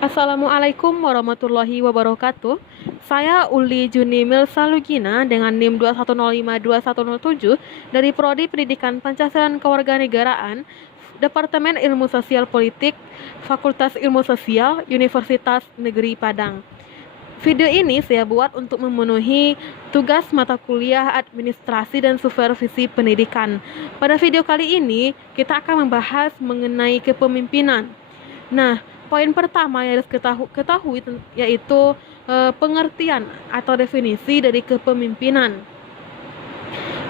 Assalamualaikum warahmatullahi wabarakatuh. Saya Uli Junimil Salugina dengan NIM 21052107 dari Prodi Pendidikan Pancasila dan Kewarganegaraan, Departemen Ilmu Sosial Politik, Fakultas Ilmu Sosial, Universitas Negeri Padang. Video ini saya buat untuk memenuhi tugas mata kuliah Administrasi dan Supervisi Pendidikan. Pada video kali ini, kita akan membahas mengenai kepemimpinan. Nah, poin pertama yang harus ketahui yaitu pengertian atau definisi dari kepemimpinan.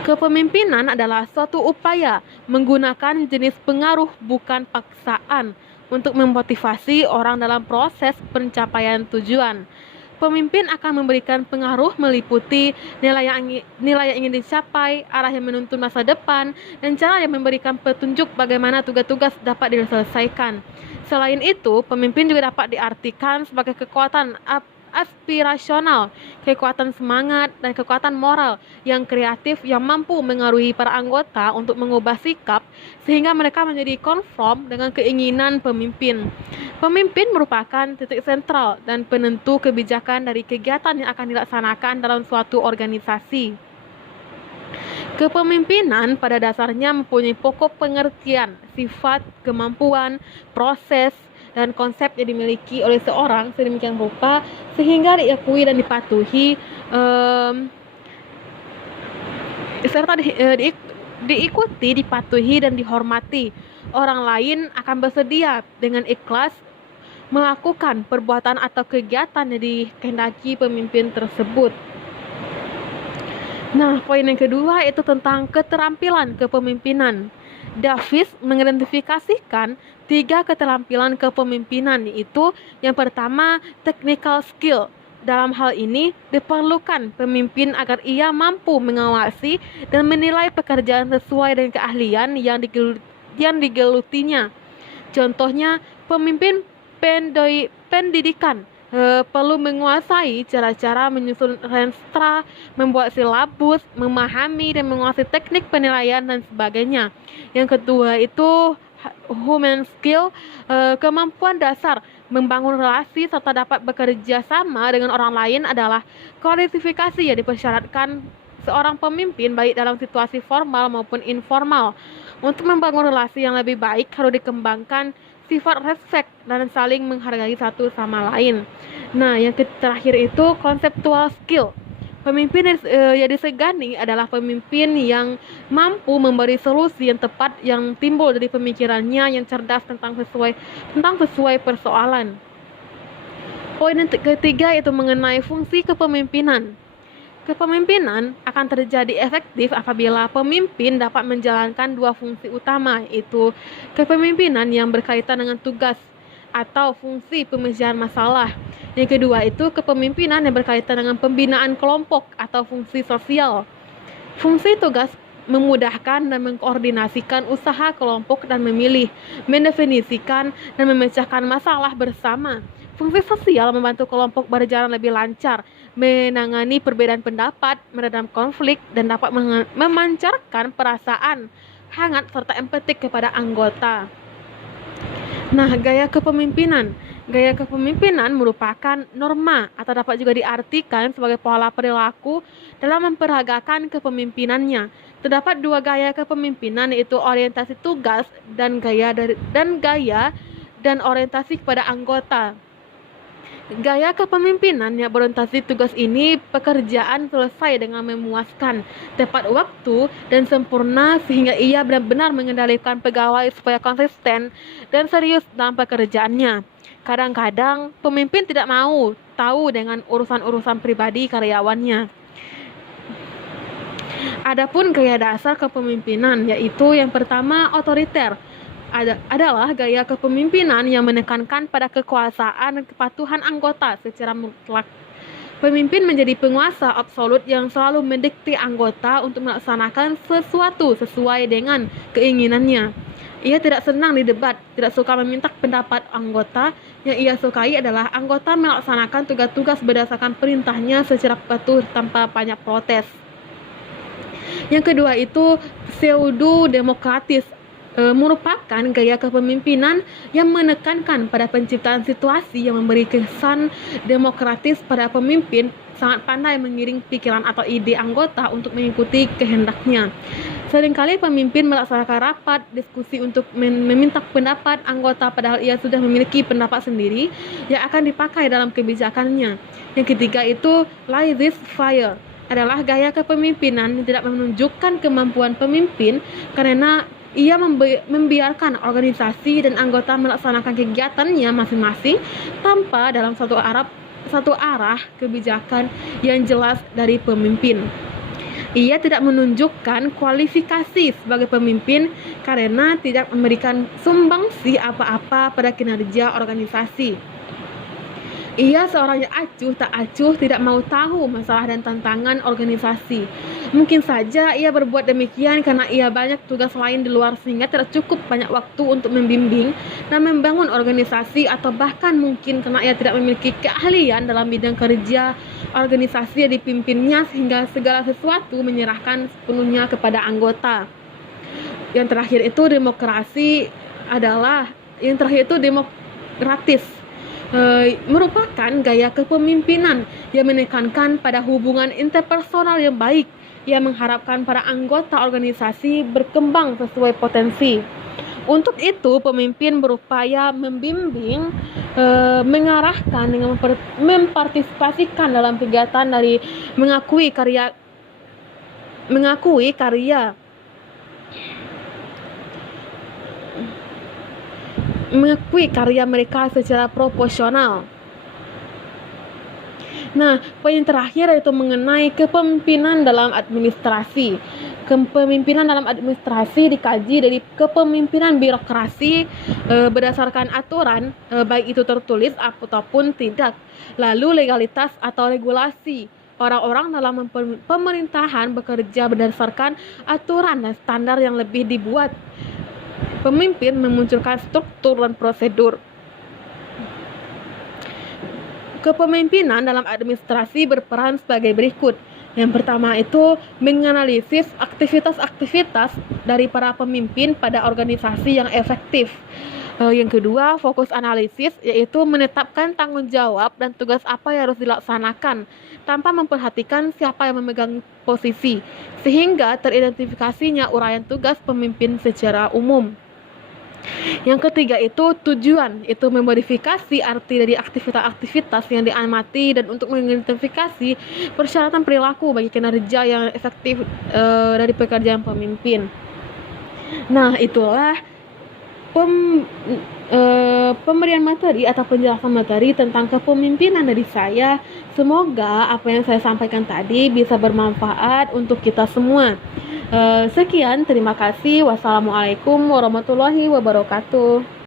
Kepemimpinan adalah suatu upaya menggunakan jenis pengaruh bukan paksaan untuk memotivasi orang dalam proses pencapaian tujuan. Pemimpin akan memberikan pengaruh meliputi nilai yang ingin dicapai, arah yang menuntun masa depan, dan cara yang memberikan petunjuk bagaimana tugas-tugas dapat diselesaikan. Selain itu, pemimpin juga dapat diartikan sebagai kekuatan aspirasional, kekuatan semangat, dan kekuatan moral yang kreatif yang mampu mengaruhi para anggota untuk mengubah sikap sehingga mereka menjadi konform dengan keinginan pemimpin. Pemimpin merupakan titik sentral dan penentu kebijakan dari kegiatan yang akan dilaksanakan dalam suatu organisasi. Kepemimpinan pada dasarnya mempunyai pokok pengertian, sifat, kemampuan, proses, dan konsep yang dimiliki oleh seorang sedemikian rupa sehingga diakui dan dipatuhi serta diikuti, dipatuhi, dan dihormati. Orang lain akan bersedia dengan ikhlas melakukan perbuatan atau kegiatan yang dikehendaki pemimpin tersebut. Nah, poin yang kedua itu tentang keterampilan kepemimpinan. Davis mengidentifikasikan 3 keterampilan kepemimpinan, yaitu yang pertama, technical skill. Dalam hal ini diperlukan pemimpin agar ia mampu mengawasi dan menilai pekerjaan sesuai dengan keahlian yang digelutinya. Contohnya, pemimpin pendidikan perlu menguasai cara-cara menyusun renstra, membuat silabus, memahami dan menguasai teknik penilaian dan sebagainya. Yang kedua itu human skill, kemampuan dasar membangun relasi serta dapat bekerja sama dengan orang lain adalah kualifikasi yang dipersyaratkan seorang pemimpin baik dalam situasi formal maupun informal. Untuk membangun relasi yang lebih baik harus dikembangkan sifat respect dan saling menghargai satu sama lain. Nah, yang terakhir itu conceptual skill. Pemimpin yang disegani adalah pemimpin yang mampu memberi solusi yang tepat yang timbul dari pemikirannya yang cerdas tentang sesuai persoalan. Poin yang ketiga itu mengenai fungsi kepemimpinan. Kepemimpinan akan terjadi efektif apabila pemimpin dapat menjalankan 2 fungsi utama, yaitu kepemimpinan yang berkaitan dengan tugas atau fungsi pemecahan masalah. Yang kedua itu kepemimpinan yang berkaitan dengan pembinaan kelompok atau fungsi sosial. Fungsi tugas memudahkan dan mengkoordinasikan usaha kelompok dan memilih, mendefinisikan dan memecahkan masalah bersama. Fungsi sosial membantu kelompok berjalan lebih lancar, menangani perbedaan pendapat, meredam konflik, dan dapat memancarkan perasaan hangat serta empatik kepada anggota. Nah, gaya kepemimpinan. Gaya kepemimpinan merupakan norma atau dapat juga diartikan sebagai pola perilaku dalam memperagakan kepemimpinannya. Terdapat 2 gaya kepemimpinan, yaitu orientasi tugas dan gaya dan orientasi kepada anggota. Gaya kepemimpinan yang berorientasi tugas ini pekerjaan selesai dengan memuaskan, tepat waktu, dan sempurna sehingga ia benar-benar mengendalikan pegawai supaya konsisten dan serius dalam pekerjaannya. Kadang-kadang pemimpin tidak mau tahu dengan urusan-urusan pribadi karyawannya. Adapun gaya dasar kepemimpinan yaitu yang pertama otoriter. Adalah gaya kepemimpinan yang menekankan pada kekuasaan dan kepatuhan anggota secara mutlak. Pemimpin menjadi penguasa absolut yang selalu mendikte anggota untuk melaksanakan sesuatu sesuai dengan keinginannya. Ia tidak senang didebat, tidak suka meminta pendapat anggota. Yang ia sukai adalah anggota melaksanakan tugas-tugas berdasarkan perintahnya secara patuh tanpa banyak protes. Yang kedua itu pseudo demokratis merupakan gaya kepemimpinan yang menekankan pada penciptaan situasi yang memberi kesan demokratis pada pemimpin sangat pandai mengiring pikiran atau ide anggota untuk mengikuti kehendaknya. Seringkali pemimpin melaksanakan rapat diskusi untuk meminta pendapat anggota padahal ia sudah memiliki pendapat sendiri yang akan dipakai dalam kebijakannya. Yang ketiga itu laissez-faire adalah gaya kepemimpinan yang tidak menunjukkan kemampuan pemimpin karena ia membiarkan organisasi dan anggota melaksanakan kegiatannya masing-masing tanpa dalam satu arah kebijakan yang jelas dari pemimpin. Ia tidak menunjukkan kualifikasi sebagai pemimpin karena tidak memberikan sumbangsi apa-apa pada kinerja organisasi. Ia seorang yang acuh tak acuh, tidak mau tahu masalah dan tantangan organisasi. Mungkin saja ia berbuat demikian karena ia banyak tugas lain di luar sehingga tidak cukup banyak waktu untuk membimbing dan membangun organisasi, atau bahkan mungkin karena ia tidak memiliki keahlian dalam bidang kerja organisasi yang dipimpinnya sehingga segala sesuatu menyerahkan sepenuhnya kepada anggota. Yang terakhir itu demokratis. Merupakan gaya kepemimpinan yang menekankan pada hubungan interpersonal yang baik, yang mengharapkan para anggota organisasi berkembang sesuai potensi. Untuk itu, pemimpin berupaya membimbing, mengarahkan dengan mempartisipasikan dalam kegiatan dari mengakui karya mereka secara proporsional. Nah, poin terakhir yaitu mengenai kepemimpinan dalam administrasi. Kepemimpinan dalam administrasi dikaji dari kepemimpinan birokrasi berdasarkan aturan, baik itu tertulis ataupun tidak. Lalu legalitas atau regulasi. Orang-orang dalam pemerintahan bekerja berdasarkan aturan dan standar yang lebih dibuat. Pemimpin memunculkan struktur dan prosedur. Kepemimpinan dalam administrasi berperan sebagai berikut. Yang pertama itu menganalisis aktivitas-aktivitas dari para pemimpin pada organisasi yang efektif. Yang kedua, fokus analisis, yaitu menetapkan tanggung jawab dan tugas apa yang harus dilaksanakan tanpa memperhatikan siapa yang memegang posisi, sehingga teridentifikasinya uraian tugas pemimpin secara umum. Yang ketiga itu tujuan, itu memodifikasi arti dari aktivitas-aktivitas yang diamati dan untuk mengidentifikasi persyaratan perilaku bagi kinerja yang efektif dari pekerjaan pemimpin. Nah, itulah pemberian materi atau penjelasan materi tentang kepemimpinan dari saya. Semoga apa yang saya sampaikan tadi bisa bermanfaat untuk kita semua. Sekian, terima kasih. Wassalamualaikum warahmatullahi wabarakatuh.